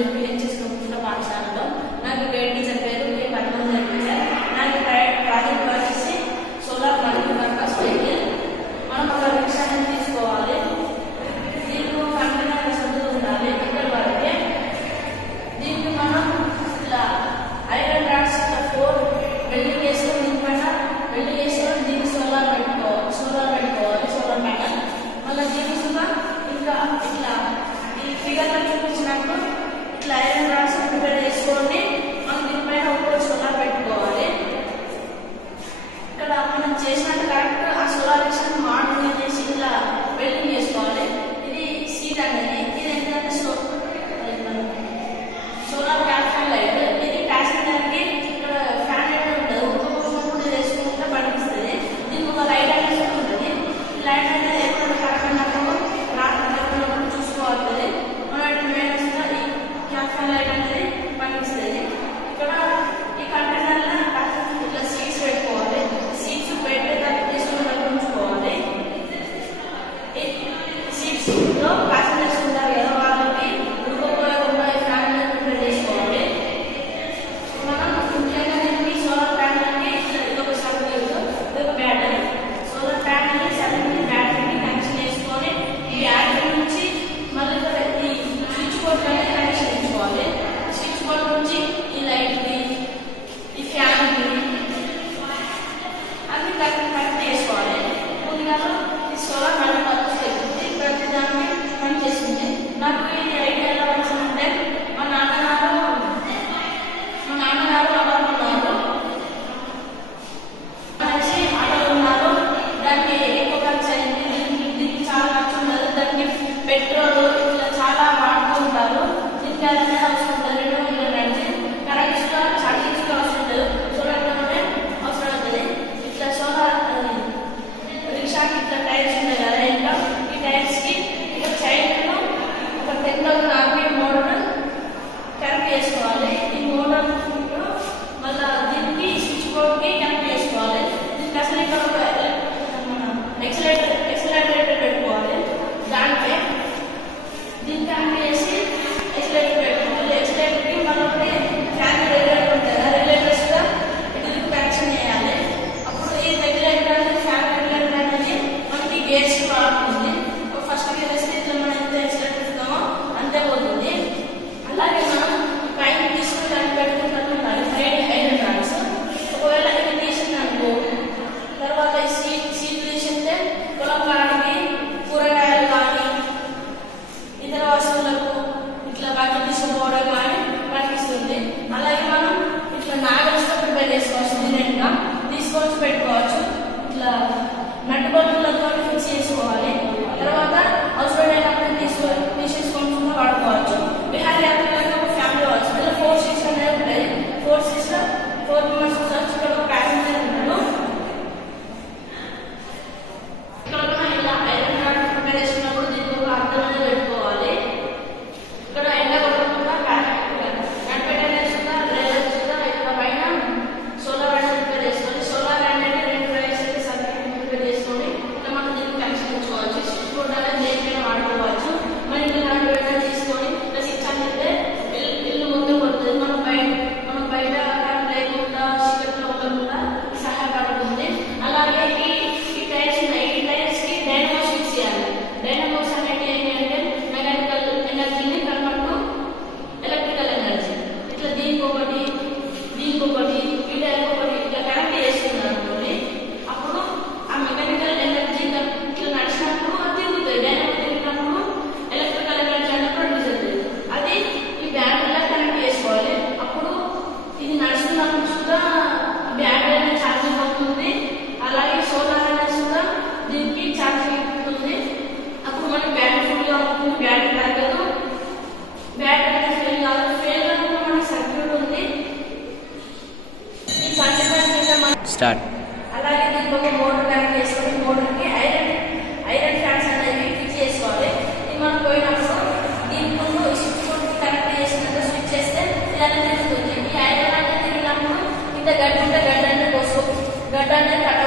ZPHS గురుకుల పాఠశాలలో నాకు గైడ్ టీచర్ పేరు కే పద్మనాభ టీచర్. నాకు ప్రాజెక్ట్ వచ్చేసి సోలార్ మల్టీ పర్పస్ వెహికల్. మనం ఒక రిక్షాని తీసుకోవాలి. దీనికి కంటైనర్ సర్దులు ఉండాలి ఇక్కడ వరకే. దీనికి మనం ఇట్లా ఐరన్ రాడ్స్ ఇట్లా 4 వెల్డింగ్ చేసుకొని దీనిపైన వెల్డింగ్ చేసుకొని దీనికి సోలార్ పెట్టుకోవాలి. Solar panel. మళ్ళీ దీనికి ఇంకా ఇట్లా ఈ ఫిగర్ లో చూపించినట్టు ఇట్లా ఐరన్ రాడ్స్ ప్రిపేర్ చేసుకోండి. మనం దీనిపైన ఒక సోలార్ పెట్టుకోవాలి. ఇక్కడ మనం చేసినట్టు కరెక్ట్ ఆ సోలార్ రిక్షాని మోడల్ చేసి ఇట్లా వెల్డింగ్ చేసుకోవాలి. ఇది సీట్ అనేది. ఇది ఏంటంటే సోలార్ క్యాప్షన్ లైట్. ఇది ప్యాసింజర్ కి ఇక్కడ ఫ్యాన్ లైట్ ఉంటుంది. ఉడకపోసినప్పుడు ఇది వేసుకుంటే పనిపిస్తుంది. దీనికి ఒక లైట్ అనేది ఉంటుంది. ఈ లైట్ అనేది ఎప్పుడు కరెక్ట్ ఉన్నప్పుడు రాత్రి చూసుకోవాలి. మనం ఈ క్యాప్షన్ లైట్ అనేది పనిపిస్తుంది. ఇక్కడ ఈ కంటైనర్ లో ఇట్లా సీట్స్ పెట్టుకోవాలి. సీట్స్ పెట్టి దాన్ని తీసుకుని ఉంచుకోవాలి. సీట్స్ లో ప్యాసింజర్స్ ఉంటారు కదా, వాళ్ళకి ఉడకపోయకుండా ఈ ఫ్యాన్ ప్రిపేర్ చేసుకోవాలి. మనం ముఖ్యంగా దీనికి సోలార్ ప్యానల్ కి ఒక సర్క్యూట్, ఒక బ్యాటరీ. సోలార్ ప్యానల్ కి సర్క్యూట్ బ్యాటరీకి కనెక్షన్ చేసుకొని ఈ బ్యాటరీ నుంచి మళ్ళీ ఈ స్విచ్ బోర్డ్ అనేది కనెక్షన్ ఇచ్చుకోవాలి. స్విచ్ బోర్డ్ నుంచి ఈ లైట్ కి ఈ ఫ్యాన్ కి అన్ని కనెక్ట్ చేసుకోవాలి. ముందుగా ఈ సోలార్ మల్టీ పర్పస్ వెహికల్ ప్రతి దాన్ని పనిచేస్తుంది. నాకు ఈ ఐడియా ఎలా వచ్చిందంటే మా నాన్నగారు ఆటో ఉన్నారు. దానికి ఎక్కువ ఖర్చు అయింది. దీనికి చాలా ఖర్చు ఉండదు. దానికి పెట్రోల్ ఇట్లా చాలా వాడుతూ ఉంటారు. దీనికి అనేది అవసరం ఉంటుంది. 2 కిలోలు నడిచి కరెంట్ ఛార్జింగ్ అవసరం లేదు. సోలార్తోనే అవసరం అవుతుంది. ఇట్లా సోలార్ రిక్షాకి ఇట్లా టైర్స్ ఉంటాయి కదా, ఇంకా ఈ టైర్స్ కి ఇక చైన్లు ఒక 10,000 RPM మోటార్ కనెక్ట్ చేసుకోవాలి. ఈ మోటార్ మళ్ళా దీనికి స్విచ్ బోర్డ్ కి కనెక్ట్ చేసుకోవాలి. దీనికి అసలు ఇక్కడ ఒక ఎక్సలేటర్ పెట్టుకోవాలి. దాంట్లో దీన్ని కనెక్ట్ చేసి ఎక్సలేటర్ పెట్టుకోవాలి. ఎక్సలేటర్ కి మళ్ళీ ఫ్యాన్ రెగ్యులేటర్ ఉంటుంది కదా, రెగ్యులేటర్స్ గా ఇది కనెక్షన్ చేయాలి. అప్పుడు ఈ రెగ్యులేటర్ అనేది ఫ్యాన్ రెగ్యులేటర్ అనేది మనకి గేర్స్ వాడుతుంది. ఫస్ట్ గేర్ వేస్తే ఇట్లా మనం ఎంత ఎక్సలేటర్ ఇస్తామో అంతే పోతుంది. అలాగే మనం పైన తీసుకుని దాన్ని పెట్టుకుంటూ ఉండాలి. ఐరన్ రాడ్స్ ఒకవేళ ఇది తీసింది అనుకో, తర్వాత ఈ సీట్ తీసింటే పొలం కాడికి కూరగాయలు కానీ ఇతర వస్తువులకు ఇట్లా బకెట్ తీసుకుపోవడం కానీ పనిపిస్తుంది. అలాగే మనం ఇట్లా నాగల్స్తో ప్రిపేర్ చేసుకోవచ్చు. దీనిగా తీసుకొచ్చి పెట్టుకోవచ్చు. ఇట్లా నట్ బల్బులతో ఫిక్స్ చేసుకోవాలి. తర్వాత అవసరమైనప్పుడు తీసేసుకొని వాడుకోవచ్చు. బిహార్ యాత్రలో ఒక ఫ్యామిలీ వచ్చు. ఇలా 4 సీట్స్ అనేది ఉంటాయి. 4 సీట్స్ లో 4 మెంబర్స్ వచ్చి ఇక్కడ ఒక ప్యాసింజర్ ఉంటాడు. ఇక్కడ ఇలా ఐరన్ రాడ్ ప్రిపేర్ చేసుకున్నప్పుడు దీనికి ఒక అర్థం అనేది పెట్టుకోవాలి. ఇక్కడ ఎండ కొట్టకుండా కనిపెట్టర్ వేసుకుందా లేదా ఇక్కడ పైన సోలార్ అనేది ప్రిపేర్ చేసుకోవాలి. సోలార్ అనేది 2 వైర్స్ అయితే సర్క్యూట్ ప్రిపేర్ చేసుకొని ఇట్లా మనం దీనికి కనెక్షన్ ఇచ్చుకోవచ్చు. స్విచ్ బోర్డ్ అనేది దేనికైనా వాడుకోవచ్చు. మన ఇంట్లో లాంటి ఏదైనా తీసుకొని ఇట్లా స్విచ్ అనేది ఇల్లు మొత్తం పడుతుంది. మనం బయట లేకుండా చీకట్లో ఉండకుండా సహాయపడుతుంది. అలాగే ఈ టైర్స్ ఉన్నాయి. ఈ టైర్స్ కి డైనమోస్ ఫిక్స్ చేయాలి. డైనమోస్ అనేది ఏంటి అంటే మెకానికల్ ఎనర్జీని కన్వర్ట్ టు ఎలక్ట్రికల్ ఎనర్జీ. ఇట్లా దీనికి ఒకటి ఈ టైర్ ఒకటి ఇట్లా కనెక్ట్ చేస్తున్నారు అనుకోండి. అప్పుడు ఆ మెకానికల్ ఎనర్జీ ఇట్లా నడిచినప్పుడు అది తిరుగుతుంది. డైనమో తిరిగినప్పుడు ఎలక్ట్రికల్ ఎనర్జీ అనేది ప్రొడ్యూస్ అవుతుంది. అది ఈ బ్యాటరీలో కనెక్ట్ చేసుకోవాలి. అప్పుడు ఇది నడుస్తున్నప్పుడు కూడా బ్యాటరీ అనేది ఛార్జింగ్ అవుతుంది. అలాగే సోలార్ అనేది కూడా దీనికి ఛార్జింగ్ అవుతుంది. అప్పుడు మనకి బ్యాటరీ ఫుల్ అవుతుంది. బ్యాటరీ తగ్గదు. బ్యాటరీ అనేది ఫెయిల్ కాదు. ఫెయిల్ కాకుండా మనకి సర్క్యూట్ ఉంది. ఈ కంటైనర్ స్టార్ట్. అలాగే దీనికి ఒక మోటార్ కనెక్ట్ చేసుకొని మోటార్కి ఐరన్ ఫ్యాన్స్ అనేవి ఫిక్స్ చేసుకోవాలి. ఇది మనం పోయినప్పుడు దీని ముందు స్విచ్ బోర్డ్ కనెక్ట్ చేసినట్టు స్విచ్ చేస్తే ఇలా తిరుగుతుంది. ఈ ఐరన్ అనేది తిరిగినప్పుడు ఇంత గడ్డ అనేది పోసుకో, గడ్డ అనేది కట్